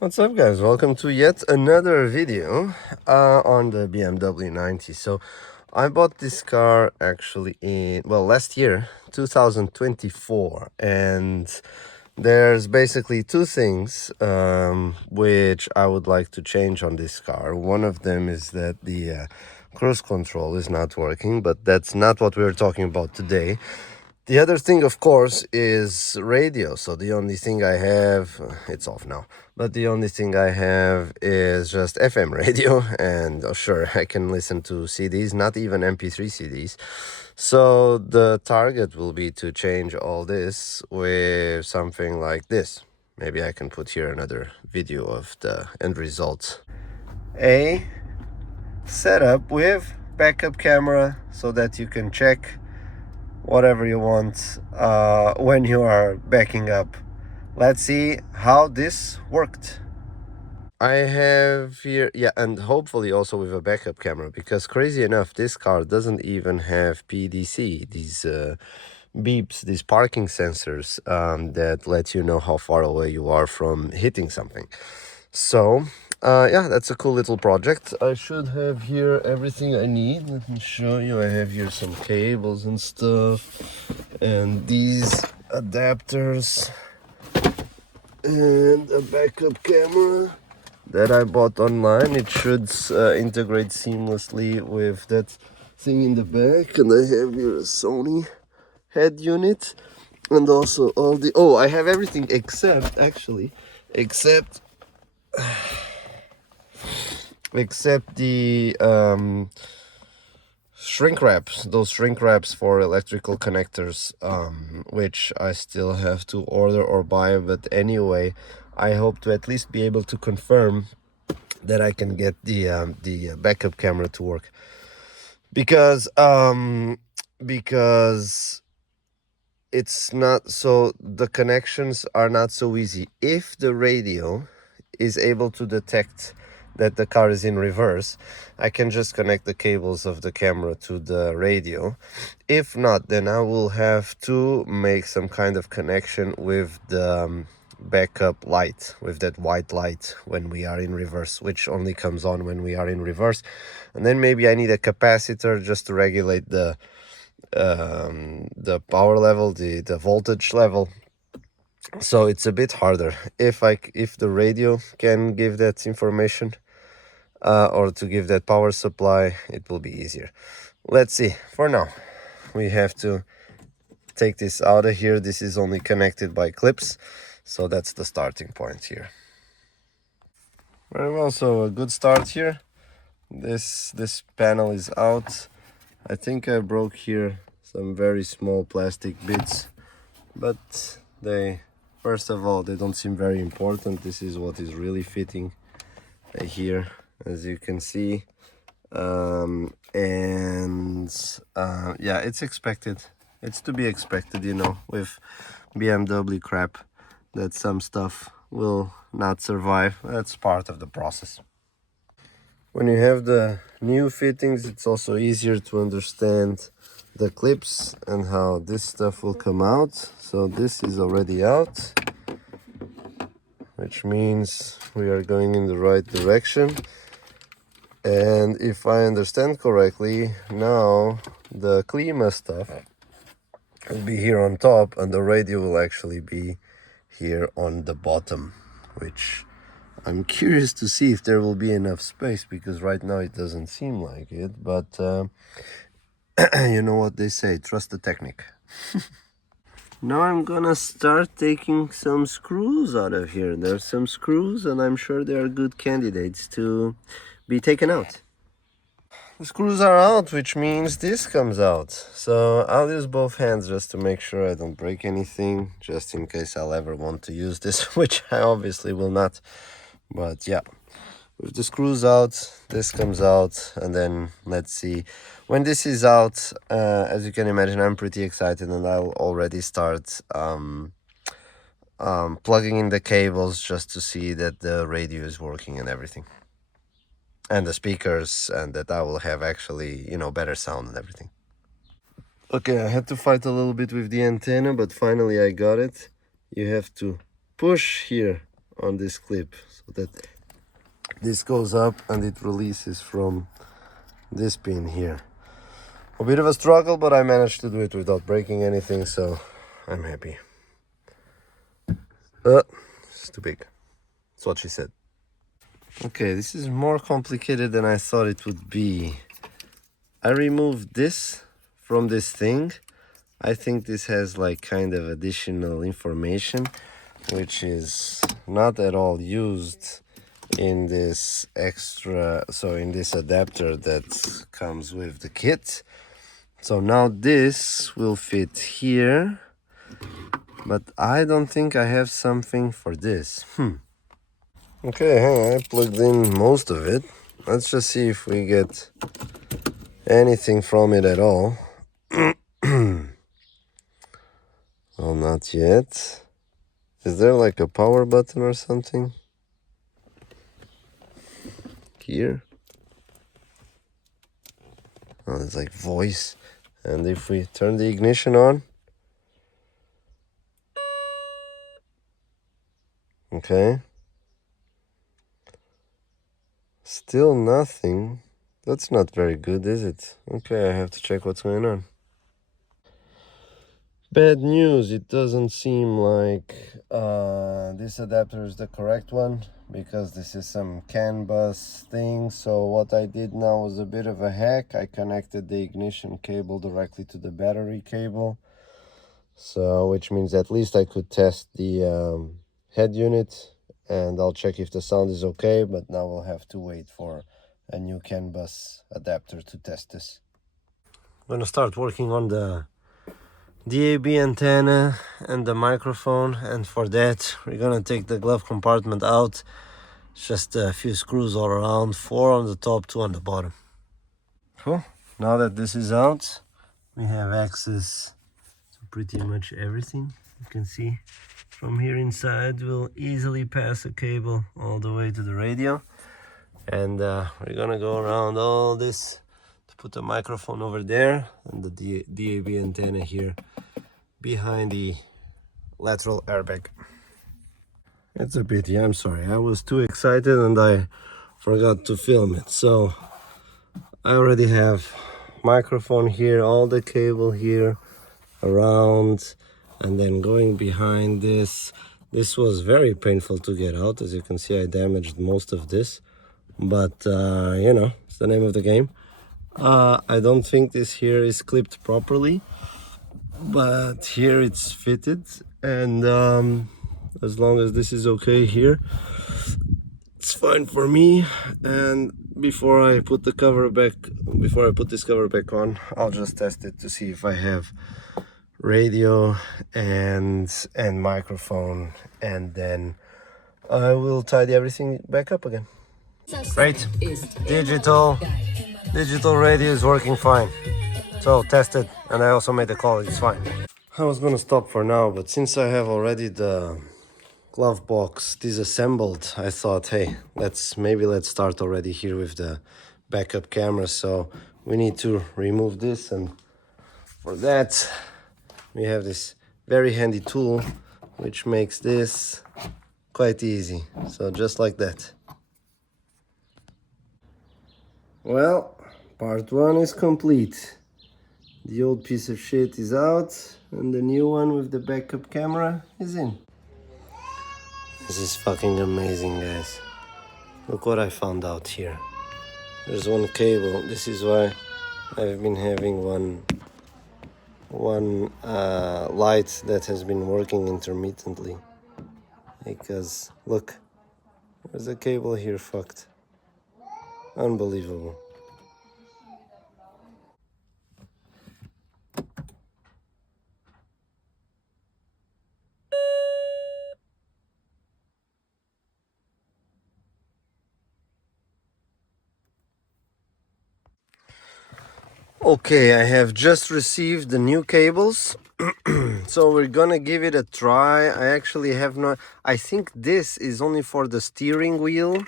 What's up, guys? Welcome to yet another video on the BMW 90. So I bought this car actually in, well, last year, 2024, and there's basically two things which I would like to change on this car. One of them is that the cruise control is not working, but that's not what we're talking about today. The other thing, of course, is radio. So the only thing I have, it's off now, but the only thing I have is just FM radio. And sure, I can listen to CDs, not even MP3 CDs. So the target will be to change all this with something like this. Maybe I can put here another video of the end result. A setup with backup camera so that you can check whatever you want when you are backing up. Let's see how this worked. I have here, yeah, and hopefully also with a backup camera, because crazy enough, this car doesn't even have PDC, these beeps, these parking sensors that let you know how far away you are from hitting something. So yeah, that's a cool little project. I should have here everything I need. Let me show you. I have here some cables and stuff, and these adapters, and a backup camera that I bought online. It should integrate seamlessly with that thing in the back. And I have here a Sony head unit, and also all the, oh, I have everything except the shrink wraps, those shrink wraps for electrical connectors, which I still have to order or buy. But anyway, I hope to at least be able to confirm that I can get the backup camera to work, because it's not, so the connections are not so easy. If the radio is able to detect that the car is in reverse, I can just connect the cables of the camera to the radio. If not, then I will have to make some kind of connection with the backup light, with that white light when we are in reverse, which only comes on when we are in reverse. And then maybe I need a capacitor just to regulate the power level, the voltage level. So it's a bit harder. If the radio can give that information, or to give that power supply, it will be easier. Let's see. For now, we have to take this out of here. This is only connected by clips, so that's the starting point here. Very well, so a good start here. This panel is out. I think I broke here some very small plastic bits, but they, first of all, they don't seem very important. This is what is really fitting here, as you can see. Yeah, it's expected. It's to be expected, you know, with BMW crap, that some stuff will not survive. That's part of the process. When you have the new fittings, it's also easier to understand the clips and how this stuff will come out. So this is already out, which means we are going in the right direction. And if I understand correctly, now the Klima stuff will be here on top, and the radio will actually be here on the bottom, which I'm curious to see if there will be enough space, because right now it doesn't seem like it. But you know what they say, trust the technique. Now I'm gonna start taking some screws out of here. There's some screws, and I'm sure they are good candidates to be taken out. The screws are out, which means this comes out. So I'll use both hands just to make sure I don't break anything, just in case I'll ever want to use this, which I obviously will not. But yeah, with the screws out, this comes out, and then let's see. When this is out, as you can imagine, I'm pretty excited, and I'll already start plugging in the cables just to see that the radio is working and everything, and the speakers, and that I will have actually, you know, better sound and everything. Okay, I had to fight a little bit with the antenna, but finally I got it. You have to push here on this clip so that this goes up and it releases from this pin here. A bit of a struggle, but I managed to do it without breaking anything, so I'm happy. It's too big. That's what she said. Okay, this is more complicated than I thought it would be. I removed this from this thing. I think this has like kind of additional information which is not at all used in this extra, so in this adapter that comes with the kit. So now this will fit here, but I don't think I have something for this. Okay, I plugged in most of it. Let's just see if we get anything from it at all. Well, not yet. Is there like a power button or something? Here? Oh, it's like voice. And if we turn the ignition on. Okay. Still nothing. That's not very good, is it? Okay, I have to check what's going on. Bad news, it doesn't seem like this adapter is the correct one, because this is some CAN bus thing. So what I did now was a bit of a hack. I connected the ignition cable directly to the battery cable, so which means at least I could test the head unit, and I'll check if the sound is okay, but now we'll have to wait for a new CAN bus adapter to test this. I'm gonna start working on the DAB antenna and the microphone, and for that we're gonna take the glove compartment out. It's just a few screws all around, 4 on the top, 2 on the bottom. Cool. Now that this is out, we have access to pretty much everything. You can see from here inside we'll easily pass a cable all the way to the radio, and we're gonna go around all this to put the microphone over there and the DAB antenna here behind the lateral airbag. It's a pity, I'm sorry. I was too excited and I forgot to film it. So I already have microphone here, all the cable here around, and then going behind this. This was very painful to get out. As you can see, I damaged most of this, but you know, it's the name of the game. I don't think this here is clipped properly, but here it's fitted, and as long as this is okay here, it's fine for me. And before I put this cover back on, I'll just test it to see if I have radio and microphone, and then I will tidy everything back up again. Great. Digital radio is working fine. So tested, and I also made the call, it's fine. I was gonna stop for now, but since I have already the glove box disassembled, I thought, hey, let's start already here with the backup camera. So we need to remove this, and for that we have this very handy tool which makes this quite easy. So just like that. Well, part 1 is complete. The old piece of shit is out, and the new one with the backup camera is in. This is fucking amazing, guys. Look what I found out here. There's one cable. This is why I've been having one light that has been working intermittently. Because, look, there's a cable here fucked. Unbelievable. Okay, I have just received the new cables. So we're gonna give it a try. I actually have I think this is only for the steering wheel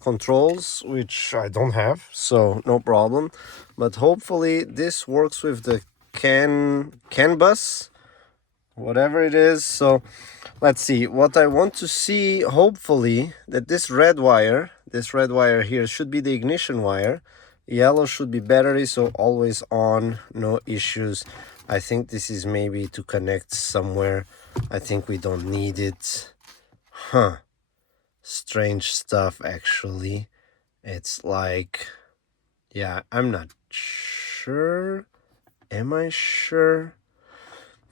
controls, which I don't have, so no problem. But hopefully this works with the CAN bus, whatever it is. So let's see what I want to see. Hopefully that this red wire here should be the ignition wire. Yellow should be battery, so always on, no issues. I think this is maybe to connect somewhere. I think we don't need it. Strange stuff, actually. It's like, yeah, I'm not sure. Am I sure?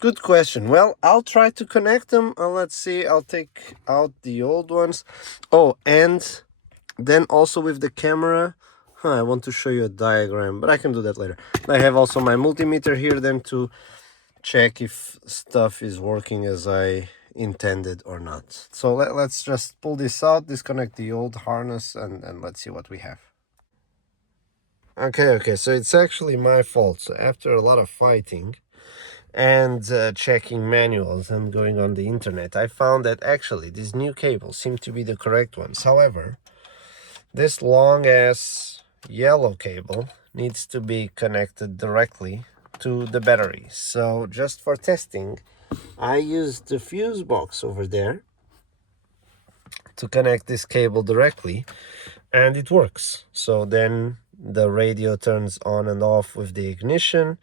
Good question. Well, I'll try to connect them. Let's see. I'll take out the old ones. Oh, and then also with the camera, I want to show you a diagram, but I can do that later. I have also my multimeter here then to check if stuff is working as I intended or not. So let's just pull this out, disconnect the old harness, and let's see what we have. Okay, so it's actually my fault. So after a lot of fighting and checking manuals and going on the internet, I found that actually these new cables seem to be the correct ones. However, this long ass yellow cable needs to be connected directly to the battery. So just for testing, I used the fuse box over there to connect this cable directly, and it works. So then the radio turns on and off with the ignition,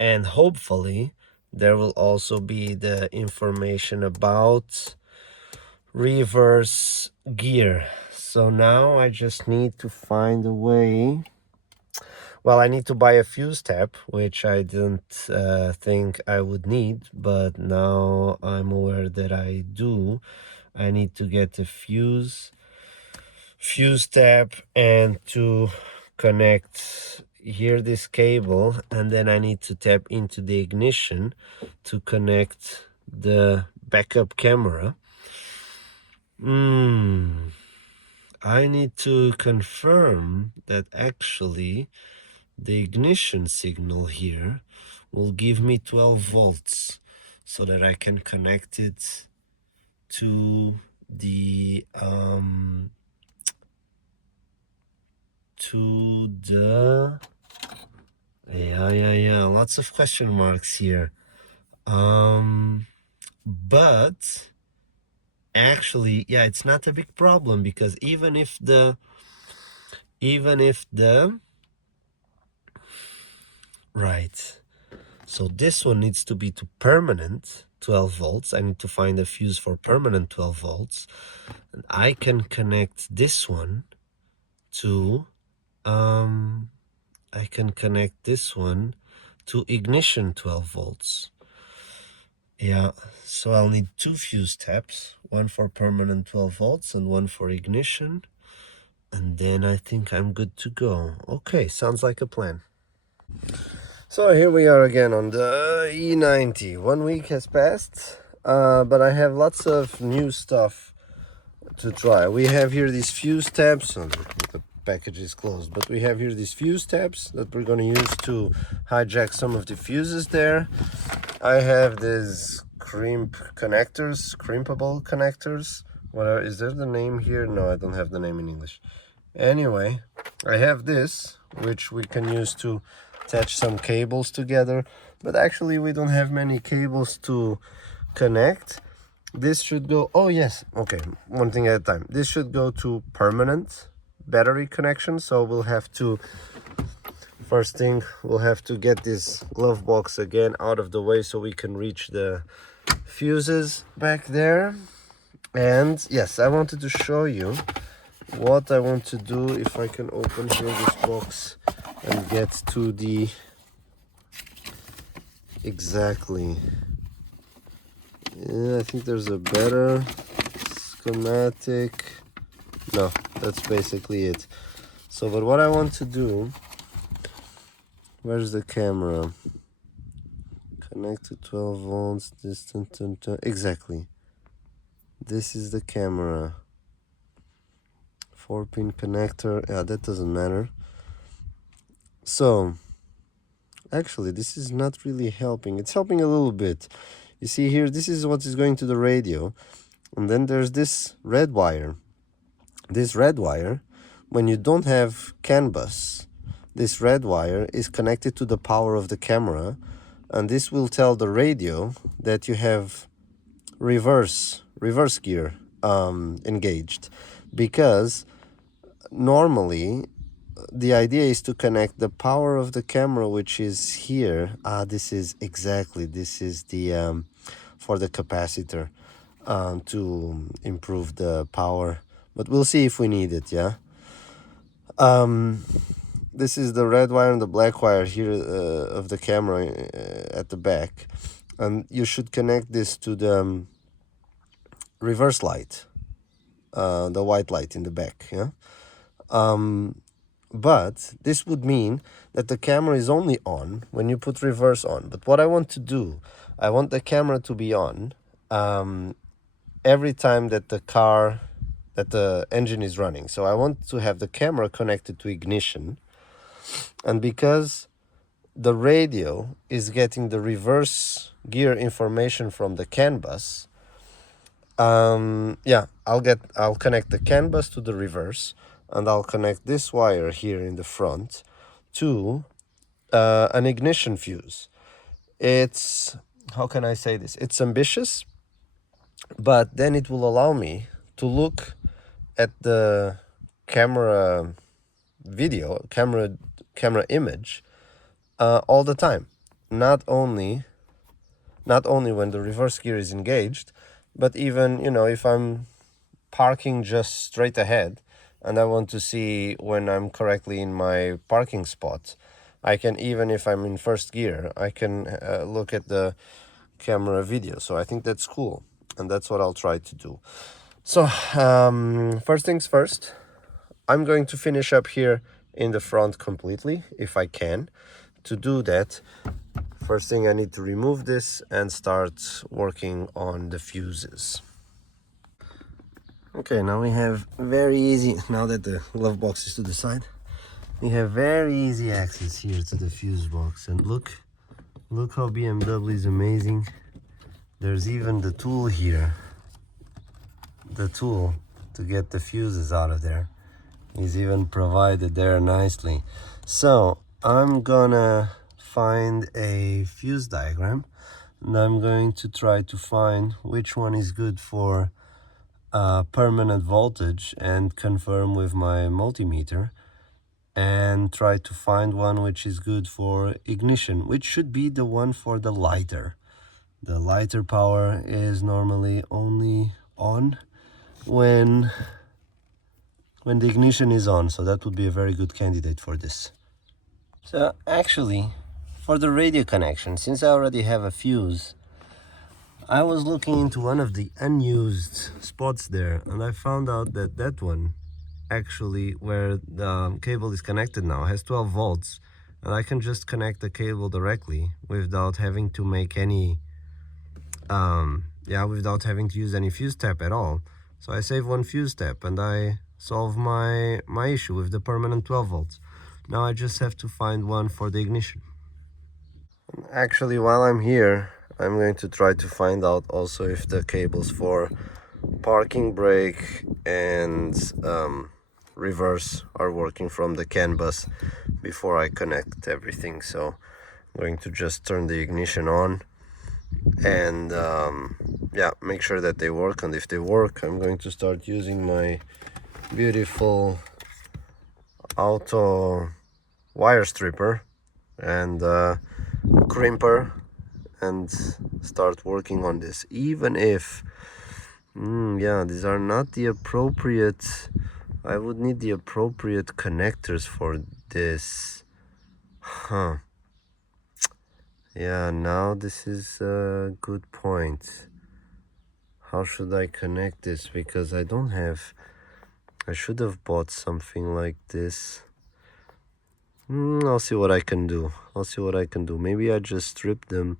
and hopefully there will also be the information about reverse gear. So now I just need to find a way. Well, I need to buy a fuse tab, which I didn't think I would need, but now I'm aware that I do. I need to get a fuse tab and to connect here this cable, and then I need to tap into the ignition to connect the backup camera. I need to confirm that actually the ignition signal here will give me 12 volts so that I can connect it to the yeah, lots of question marks here. But actually, yeah, it's not a big problem, because even if the right, so this one needs to be to permanent 12 volts. I need to find a fuse for permanent 12 volts, and I can connect this one to ignition 12 volts. Yeah, so I'll need two fuse tabs, one for permanent 12 volts and one for ignition, and then I think I'm good to go. Okay, sounds like a plan. So here we are again on the E90. 1 week has passed, but I have lots of new stuff to try. We have here these fuse tabs. The package is closed, but we have here these fuse tabs that we're going to use to hijack some of the fuses there. I have these crimpable connectors. Whatever, is there the name here? No, I don't have the name in English. Anyway, I have this, which we can use to attach some cables together, but actually we don't have many cables to connect. This should go, oh yes, okay, one thing at a time. This should go to permanent battery connection, so we'll have to, first thing, we'll have to get this glove box again out of the way so we can reach the fuses back there. And yes, I wanted to show you what I want to do. If I can open here this box and get to the exactly, yeah, I think there's a better schematic. No, that's basically it. So, but what I want to do, where's the camera? Connect to 12 volts, distant, exactly. This is the camera. 4-pin connector, yeah, that doesn't matter. So, actually, this is not really helping. It's helping a little bit. You see here, this is what is going to the radio. And then there's this red wire. This red wire, when you don't have CAN bus, this red wire is connected to the power of the camera, and this will tell the radio that you have reverse gear engaged, because normally the idea is to connect the power of the camera, which is here. This is the for the capacitor, to improve the power, but we'll see if we need it. Yeah. This is the red wire and the black wire here of the camera at the back, and you should connect this to the reverse light, the white light in the back. Yeah. But this would mean that the camera is only on when you put reverse on. But what I want to do, I want the camera to be on every time that the engine is running. So I want to have the camera connected to ignition. And because the radio is getting the reverse gear information from the CAN bus, I'll connect the CAN bus to the reverse, and I'll connect this wire here in the front to an ignition fuse. It's, how can I say this? It's ambitious, but then it will allow me to look at the camera image all the time. Not only when the reverse gear is engaged, but even, if I'm parking just straight ahead and I want to see when I'm correctly in my parking spot, I can, even if I'm in first gear, I can look at the camera video. So I think that's cool, and that's what I'll try to do. So first things first, I'm going to finish up here in the front completely, if I can. To do that, first thing, I need to remove this and start working on the fuses. Okay, now we have very easy, now that the glove box is to the side, we have very easy access here to the fuse box. And look how BMW is amazing. There's even the tool here, the tool to get the fuses out of there is even provided there nicely. So I'm gonna find a fuse diagram, and I'm going to try to find which one is good for permanent voltage and confirm with my multimeter, and try to find one which is good for ignition, which should be the one for the lighter. The lighter power is normally only on when the ignition is on, so that would be a very good candidate for this. So actually, for the radio connection, since I already have a fuse, I was looking into one of the unused spots there, and I found out that that one, actually, where the cable is connected now, has 12 volts, and I can just connect the cable directly without having to make any without having to use any fuse tap at all. So I save one fuse tap, and I solve my issue with the permanent 12 volts. Now I just have to find one for the ignition. Actually, while I'm here, I'm going to try to find out also if the cables for parking brake and reverse are working from the CAN bus before I connect everything. So I'm going to just turn the ignition on and make sure that they work. And if they work, I'm going to start using my beautiful auto wire stripper and crimper and start working on this, even if these are not the appropriate, I would need the appropriate connectors for this. Yeah, now this is a good point. How should I connect this? Because I don't have, I should have bought something like this. I'll see what I can do. Maybe I just strip them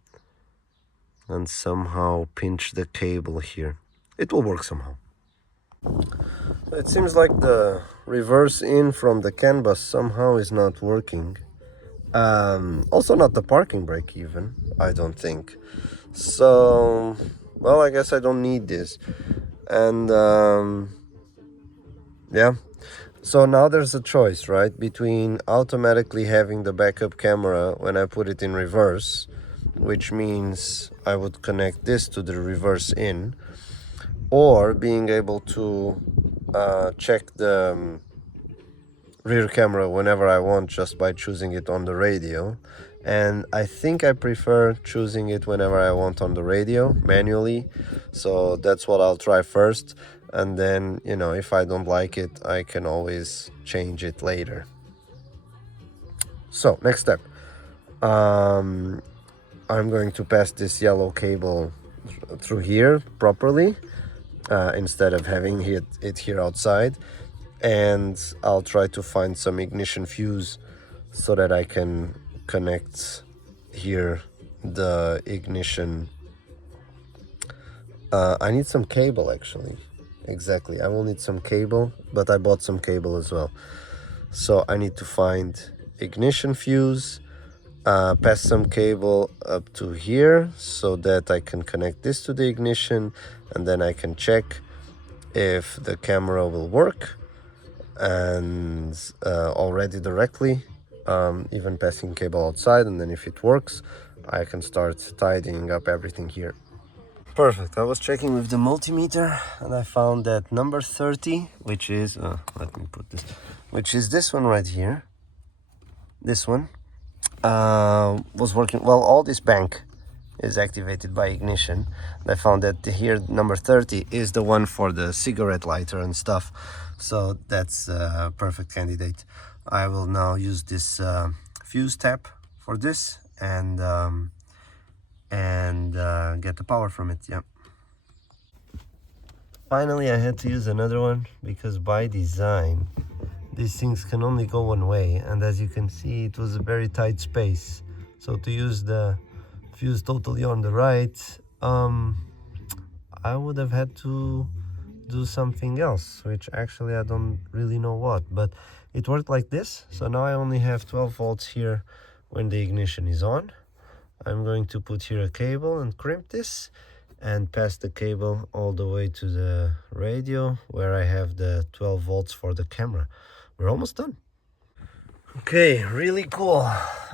and somehow pinch the cable here. It will work somehow. It seems like the reverse in from the CAN bus somehow is not working. Also not the parking brake even, I don't think. So, well, I guess I don't need this. And so now there's a choice, right, between automatically having the backup camera when I put it in reverse which means I would connect this to the reverse in, or being able to check the rear camera whenever I want just by choosing it on the radio. And I think I prefer choosing it whenever I want on the radio manually, so that's what I'll try first, and then, you know, if I don't like it, I can always change it later. So next step, I'm going to pass this yellow cable through here properly, instead of having it here outside, and I'll try to find some ignition fuse so that I can connect here the ignition. I need some cable actually. Exactly, I will need some cable, but I bought some cable as well. So I need to find ignition fuse, pass some cable up to here so that I can connect this to the ignition, and then I can check if the camera will work, and already directly, even passing cable outside, and then if it works, I can start tidying up everything here. Perfect. I was checking with the multimeter and I found that number 30, which is let me put this, which is this one right here, this one, was working well. All this bank is activated by ignition. And I found that here number 30 is the one for the cigarette lighter and stuff, so that's a perfect candidate. I will now use this fuse tap for this and get the power from it. Yeah, finally I had to use another one because by design these things can only go one way, and as you can see it was a very tight space, so to use the fuse totally on the right, I would have had to do something else, which actually I don't really know what, but it worked like this. So now I only have 12 volts here when the ignition is on. I'm going to put here a cable and crimp this and pass the cable all the way to the radio where I have the 12 volts for the camera. We're almost done. Okay, really cool.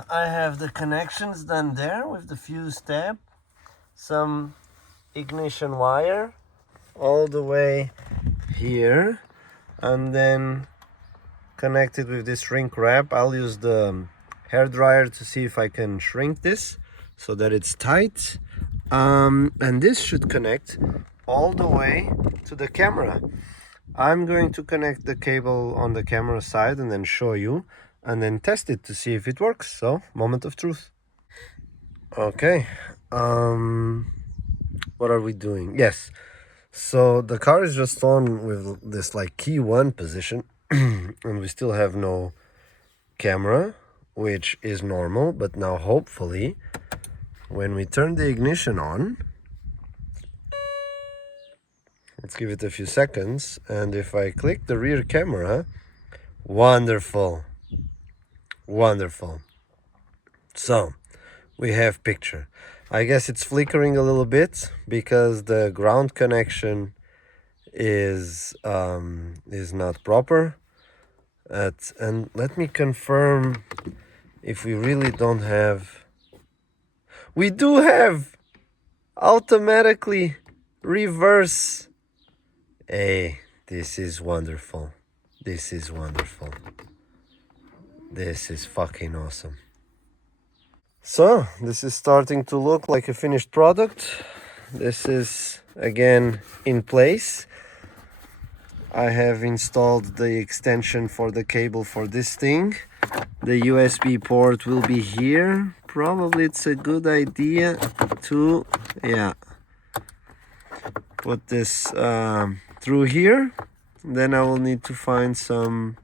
I have the connections done there with the fuse tab, some ignition wire all the way here, and then connected with this shrink wrap. I'll use the hair dryer to see if I can shrink this so that it's tight, and this should connect all the way to the camera. I'm going to connect the cable on the camera side and then show you, and then test it to see if it works. So, moment of truth. Okay, what are we doing? Yes, so the car is just on with this like key 1 position and we still have no camera, which is normal, but now hopefully when we turn the ignition on, let's give it a few seconds, and if I click the rear camera, wonderful, wonderful. So we have picture. I guess it's flickering a little bit because the ground connection is not proper. And let me confirm if we really don't have. We do have automatically reverse. Hey, this is wonderful. This is wonderful. This is fucking awesome. So this is starting to look like a finished product. This is again in place. I have installed the extension for the cable for this thing. The USB port will be here. Probably it's a good idea to, yeah, put this through here. Then I will need to find some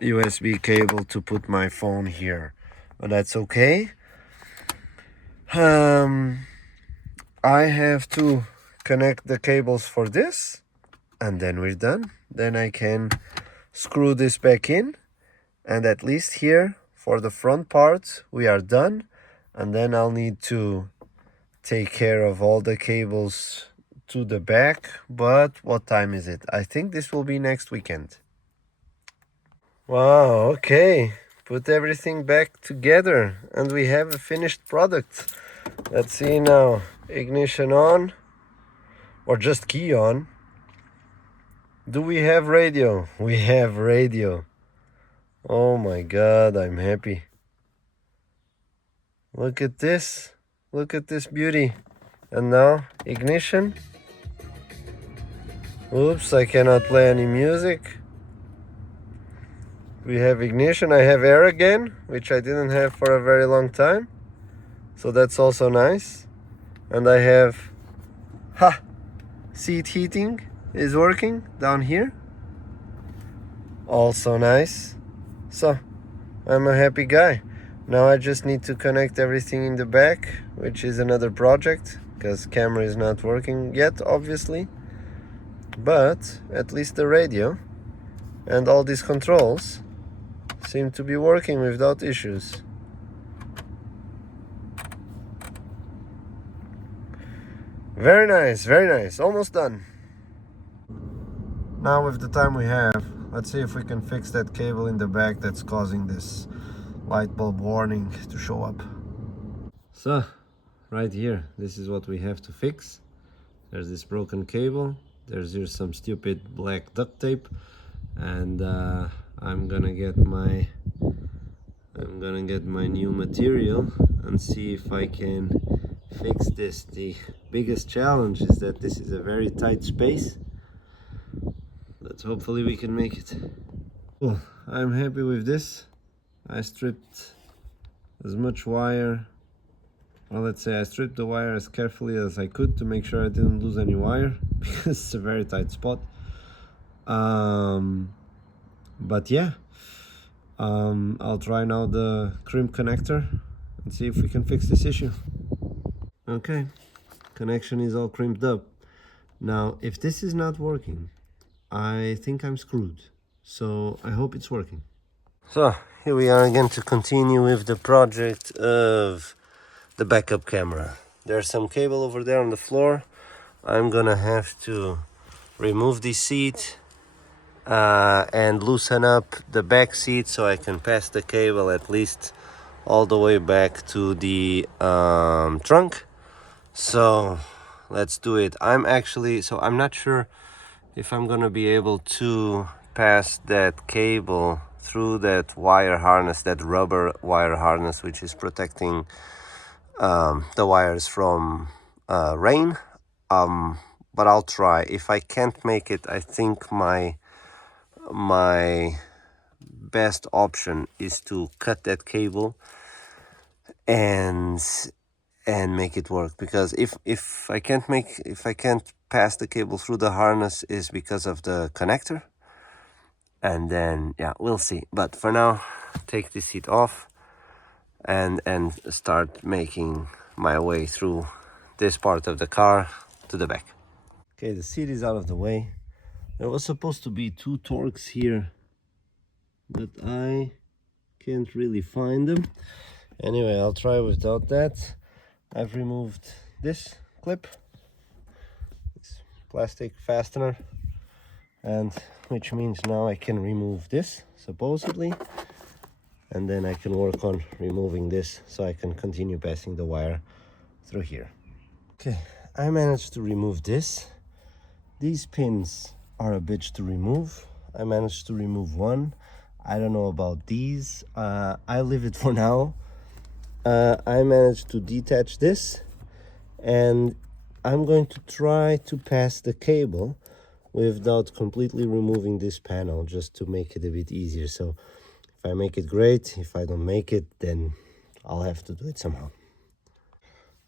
USB cable to put my phone here, but that's okay. I have to connect the cables for this, and then we're done. Then I can screw this back in, and at least here for the front part we are done. And then I'll need to take care of all the cables to the back. But what time is it? I think this will be next weekend. Wow, okay. put everything back together, and we have a finished product. Let's see now. Ignition on, or just key on. Do we have radio? We have radio. Oh my god, I'm happy. Look at this. Look at this beauty. And now, ignition. Oops, I cannot play any music. We have ignition. I have air again, which I didn't have for a very long time. So that's also nice. And I have, seat heating is working down here. Also nice. So, I'm a happy guy. Now I just need to connect everything in the back, which is another project, because camera is not working yet, obviously. But at least the radio and all these controls seem to be working without issues. Very nice, very nice. Almost done. Now with the time we have, let's see if we can fix that cable in the back that's causing this light bulb warning to show up. So, right here, this is what we have to fix. There's this broken cable. There's here some stupid black duct tape, and I'm gonna get my new material and see if I can fix this. The biggest challenge is that this is a very tight space. Let's hopefully we can make it. Cool. I'm happy with this. I stripped as much wire, well, let's say I stripped the wire as carefully as I could to make sure I didn't lose any wire, because it's a very tight spot. But yeah, I'll try now the crimp connector and see if we can fix this issue. Okay, connection is all crimped up. Now, if this is not working, I think I'm screwed. So I hope it's working. So here we are again to continue with the project of the backup camera. There's some cable over there on the floor. I'm gonna have to remove this seat and loosen up the back seat so I can pass the cable at least all the way back to the trunk. So let's do it. I'm not sure if I'm gonna be able to pass that cable through that wire harness, that rubber wire harness, which is protecting the wires from rain. But I'll try. If I can't make it, I think my best option is to cut that cable and make it work, because if I can't pass the cable through the harness is because of the connector, and then yeah, we'll see. But for now, take this seat off and start making my way through this part of the car to the back. Okay, the seat is out of the way. There was supposed to be 2 Torx here, but I can't really find them. Anyway, I'll try without that. I've removed this clip, this plastic fastener, and which means now I can remove this, supposedly, and then I can work on removing this so I can continue passing the wire through here. Okay, I managed to remove this. These pins are a bitch to remove. I managed to remove one. I don't know about these. I'll leave it for now. I managed to detach this, and I'm going to try to pass the cable without completely removing this panel, just to make it a bit easier. So if I make it, great. If I don't make it, then I'll have to do it somehow.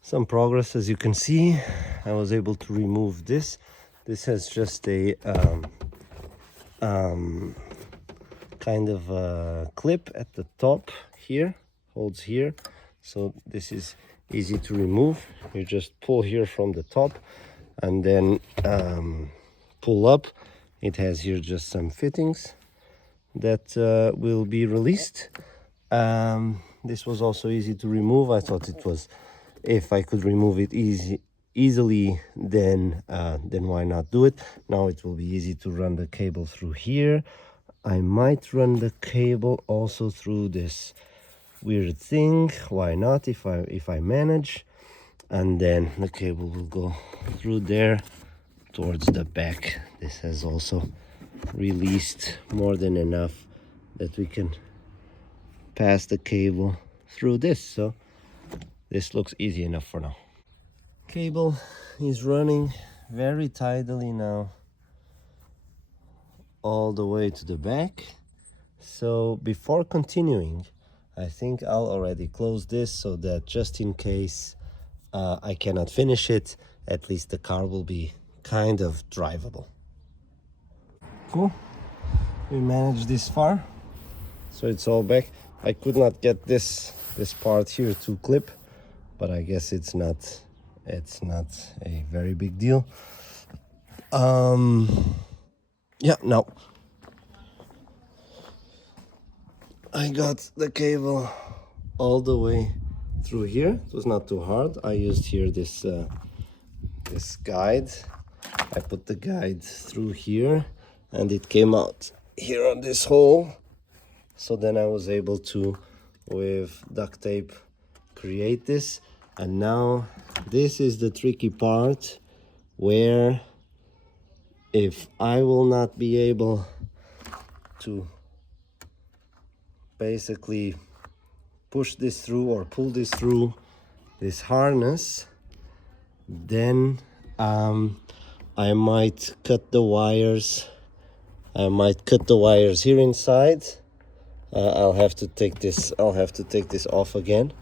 Some progress, as you can see. I was able to remove this. This has just a kind of a clip at the top here, holds here. So this is easy to remove. You just pull here from the top and then pull up. It has here just some fittings that will be released. This was also easy to remove. I thought it was, if I could remove it easily, then why not do it? Now it will be easy to run the cable through here. I might run the cable also through this weird thing. Why not, if I manage? And then the cable will go through there towards the back. This has also released more than enough that we can pass the cable through this, so this looks easy enough for now. Cable is running very tidily now all the way to the back. So before continuing, I think I'll already close this so that just in case I cannot finish it, at least the car will be kind of drivable. Cool. We managed this far, so it's all back. I could not get this part here to clip, but I guess it's not a very big deal. Yeah, no, I got the cable all the way through here. It was not too hard. I used here this guide. I put the guide through here and it came out here on this hole. So then I was able to, with duct tape, create this. And now this is the tricky part, where if I will not be able to basically push this through or pull this through this harness, then I might cut the wires. I might cut the wires here inside. I'll have to take this off again.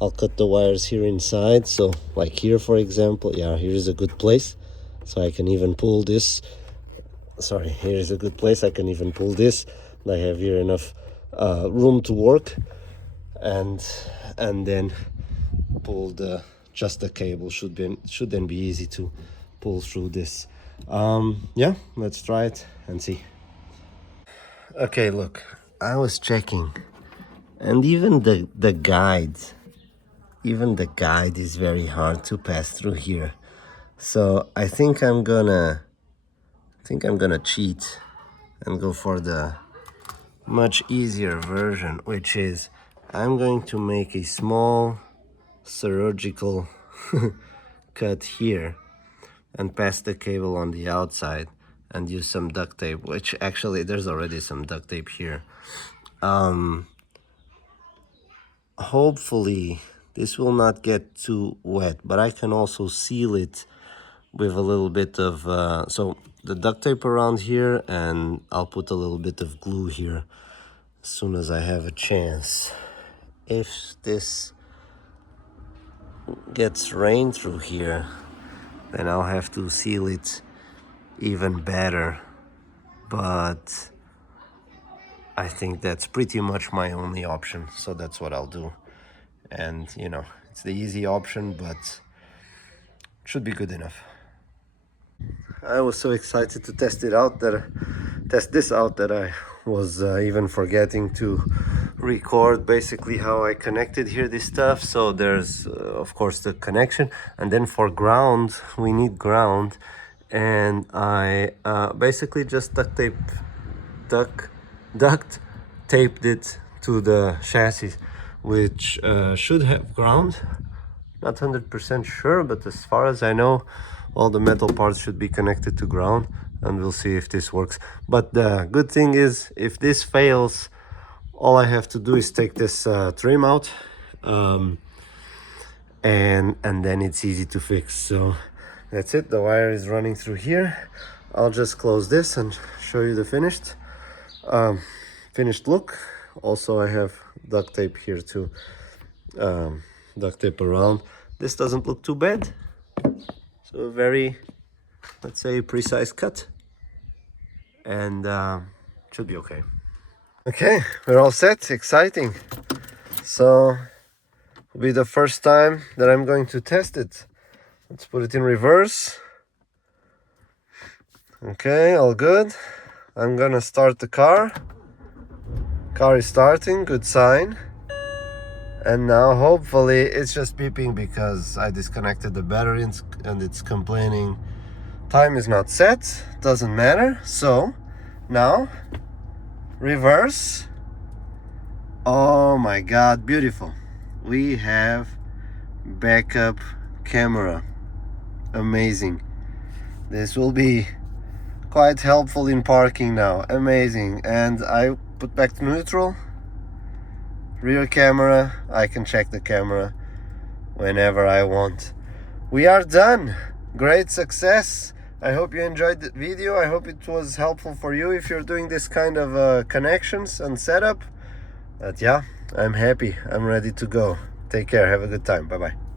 I'll cut the wires here inside, so like here for example. Yeah, here is a good place, so I can even pull this. Sorry, here is a good place. I can even pull this. I have here enough room to work, and then pull just the cable. Should then be easy to pull through this. Yeah, let's try it and see. Okay, look, I was checking, and even the guide is very hard to pass through here. So I think I'm gonna cheat and go for the much easier version, which is I'm going to make a small surgical cut here and pass the cable on the outside and use some duct tape, which actually there's already some duct tape here. Hopefully this will not get too wet, but I can also seal it with a little bit of so the duct tape around here, and I'll put a little bit of glue here as soon as I have a chance. If this gets rain through here, then I'll have to seal it even better, but I think that's pretty much my only option, so that's what I'll do. And you know, it's the easy option, but it should be good enough. I was so excited to test this out that I was even forgetting to record basically how I connected here this stuff. So there's of course the connection, and then for ground we need ground, and I basically just duct taped it to the chassis, which should have ground. Not 100% sure, but as far as I know, all the metal parts should be connected to ground, and we'll see if this works. But the good thing is, if this fails, all I have to do is take this trim out, and then it's easy to fix. So that's it. The wire is running through here. I'll just close this and show you the finished look. Also, I have duct tape here too, duct tape around. This doesn't look too bad. So a very, let's say, precise cut, and should be okay. Okay, we're all set. Exciting. So it'll be the first time that I'm going to test it. Let's put it in reverse. Okay, all good. I'm gonna start the car. Car is starting, good sign. And now hopefully it's just beeping because I disconnected the battery and it's complaining time is not set. Doesn't matter. So now reverse. Oh my god, beautiful. We have backup camera. Amazing. This will be quite helpful in parking now. Amazing. And I put back to neutral. Rear camera. I can check the camera whenever I want. We are done. Great success. I hope you enjoyed the video. I hope it was helpful for you if you're doing this kind of connections and setup. But yeah, I'm happy. I'm ready to go. Take care. Have a good time. Bye bye.